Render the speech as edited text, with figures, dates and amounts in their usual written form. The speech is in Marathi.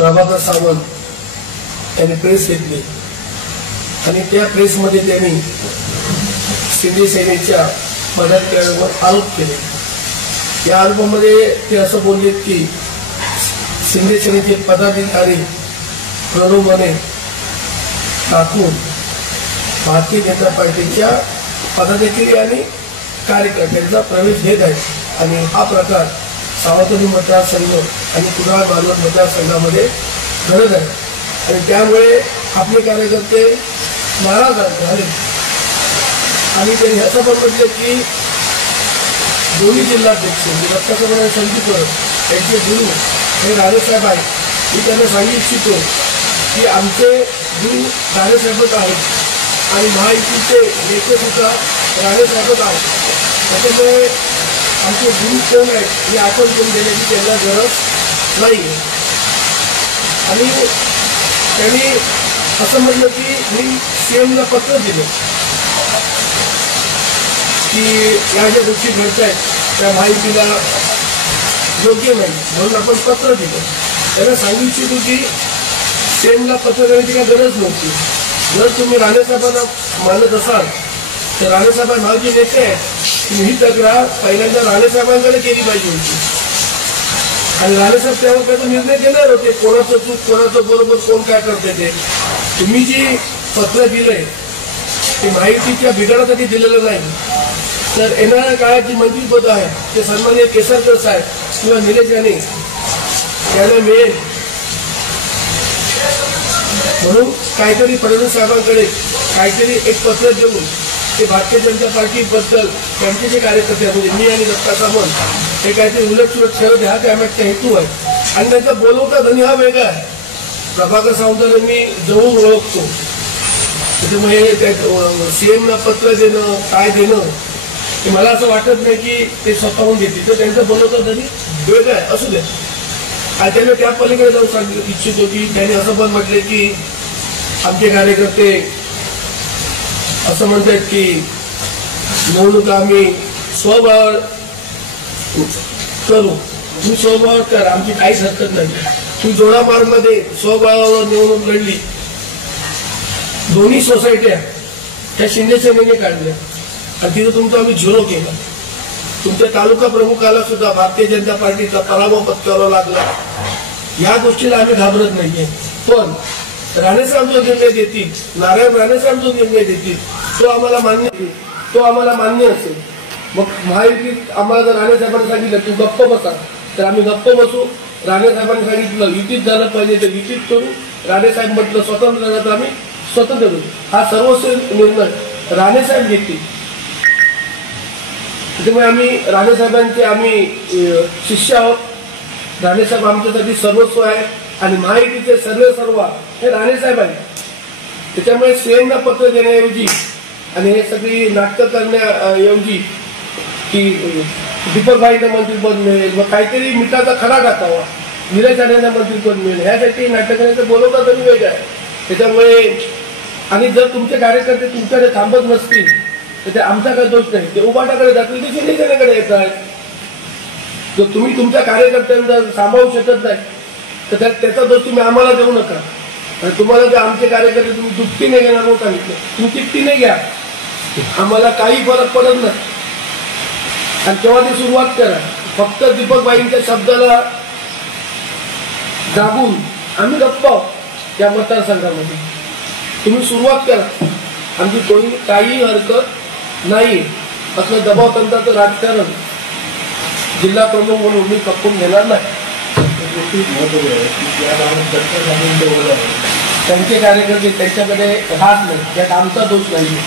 प्रभाकर सावंत यांनी प्रेस घेतली आणि त्या प्रेसमध्ये त्यांनी शिंदे सेनेच्या पदाधिकाऱ्यांवर आरोप केले। या आरोपामध्ये ते असं बोलले की शिंदे सेनेचे पदाधिकारी प्रलोभने टाकून भारतीय जनता पार्टीच्या पदाधिकारी आणि कार्यकर्त्यांचा प्रवेश घेत आहेत आणि हा प्रकार सावंतवाडी मतदारसंघ आणि कुडाळ बालोद मतदारसंघामध्ये घडत आहे आणि त्यामुळे आपले कार्यकर्ते नाराज झाले आणि त्यांनी असं पण म्हटलं की दोन्ही जिल्हाध्यक्ष रत्नाकर संजीकर यांचे गुरु हे राणेसाहेब आहेत। मी त्यांना सांगू इच्छितो की आमचे गुरु राणेसाहेबच आहेत आणि महायुतीचे नेते सुद्धा राणेसाहेबच आहेत। त्याच्यामुळे आमचे गुरु कोण आहेत हे आठवण करून देण्याची त्यांना गरज नाही आणि त्यांनी असं म्हटलं की मी सीएमला पत्र दिलं की या ज्या गोष्टी घडत आहेत त्या माहितीला योग्य नाही म्हणून आपण पत्र दिलं। त्यांना सांगू इच्छितो की सीएमला पत्र देण्याची काही गरज नव्हती। जर तुम्ही राणेसाहेबांना मानत असाल तर राणेसाहेब नावाचे नेते आहेत ही तक्रार पहिल्यांदा राणेसाहेबांकडे केली पाहिजे होती आणि राणेसाहेब त्यावर त्याचा निर्णय घेणार होते कोणाचं चूक कोणाचं बरोबर कोण काय करते ते। तुम्ही जी पत्र दिलंय ते माहितीच्या बिघाडासाठी दिलेलं नाही तर येणाऱ्या काळात जी मंत्रीपद आहे ते सन्माननीय केसरकर साहेब किंवा निलेश यांनी याला मिळेल म्हणून काहीतरी फडणवीस साहेबांकडे काहीतरी एक पत्र देऊन ते भारतीय जनता पार्टीबद्दल त्यांचे जे कार्यकर्ते म्हणजे मी आणि दत्ता सावंत हे काहीतरी उलटसुलट करत हा त्यामागचा हेतू आहे आणि त्यांचा बोलवता धनी हा वेगळा आहे। प्रभाकर सावंतांना मी जवळून ओळखतो त्याच्यामुळे सीएमला पत्र देणं काय देणं हे मला असं वाटत नाही की ते स्वतःहून देतील तर त्यांचं बोलवता धनी वेगळं आहे असू द्या। आणि त्यांना त्या पलीकडे जाऊन सांगू इच्छितो की त्यांनी असं पण म्हटले की आमचे कार्यकर्ते असं म्हणतात की निवडणूक आम्ही स्वबळ करू। तुम्ही स्वबळ करा आमची काहीच हरकत नाही। तुम्ही जोडामार्गमध्ये स्वबळावर निवडणूक लढली दोन्ही सोसायट्या त्या शिंदे सेनेने काढल्या आणि तिथं तुमचं आम्ही झिरो केलं। तुमच्या तालुका प्रमुखाला सुद्धा भारतीय जनता पार्टीचा पराभव पत्करावा लागला। या गोष्टीला आम्ही घाबरत नाहीये पण राणेसाहेब जो निर्णय देतील नारायण राणेसाहेब जो निर्णय देतील तो आम्हाला मान्य असेल। मग महायुतीत आम्हाला जर राणेसाहेबांनी सांगितलं तू गप्प बसा तर आम्ही गप्प बसू। राणेसाहेबांनी सांगितलं युतीत झालं पाहिजे तर युतीत करू। राणेसाहेब म्हटलं स्वतंत्र झालं तर आम्ही स्वतंत्र करू। हा सर्वस्व निर्णय राणेसाहेब घेतील त्यामुळे आम्ही राणेसाहेबांचे आम्ही शिष्य आहोत। राणेसाहेब आमच्यासाठी सर्वस्व आहे आणि महायुतीचे सर्व हे राणेसाहेब आहे। त्याच्यामुळे सीएमला पत्र देण्याऐवजी आणि हे सगळी नाटकं करण्याऐवजी की दीपकभाईंना मंत्रीपद मिळेल मग काहीतरी मिठाचा खडा घातावा निलेश यांना मंत्रीपद मिळेल ह्यासाठी नाटक करण्याचं बोलवता तरी वेगळं आहे। त्याच्यामुळे आणि जर तुमचे कार्यकर्ते तुमच्याकडे थांबत नसतील तर ते आमचा काही दोष नाही। ते उबाटाकडे जातील ते शिंदे सेनेकडे येत आहेत। जर तुम्ही तुमच्या कार्यकर्त्यांना सांभाळू शकत नाही तर त्याचा दोष तुम्ही आम्हाला देऊ नका आणि तुम्हाला जर आमचे कार्यकर्ते तुम्ही दुपटीने घेणार म्हणून सांगितलं तुम्ही तिपटीने घ्या आम्हाला काही फरक पडत नाही आणि तेव्हा ती सुरुवात करा। फक्त दीपकबाईंच्या शब्दाला दाबून आम्ही गप्प आहोत या मतदारसंघामध्ये तुम्ही सुरुवात करा आमची कोणी काही हरकत नाही। असलं दबाव तंत्राचं राजकारण जिल्हा प्रमुख म्हणून मी पकडून घेणार नाही। त्यांचे कार्यकर्ते त्यांच्याकडे राहत नाही त्यात आमचा दोष नाही।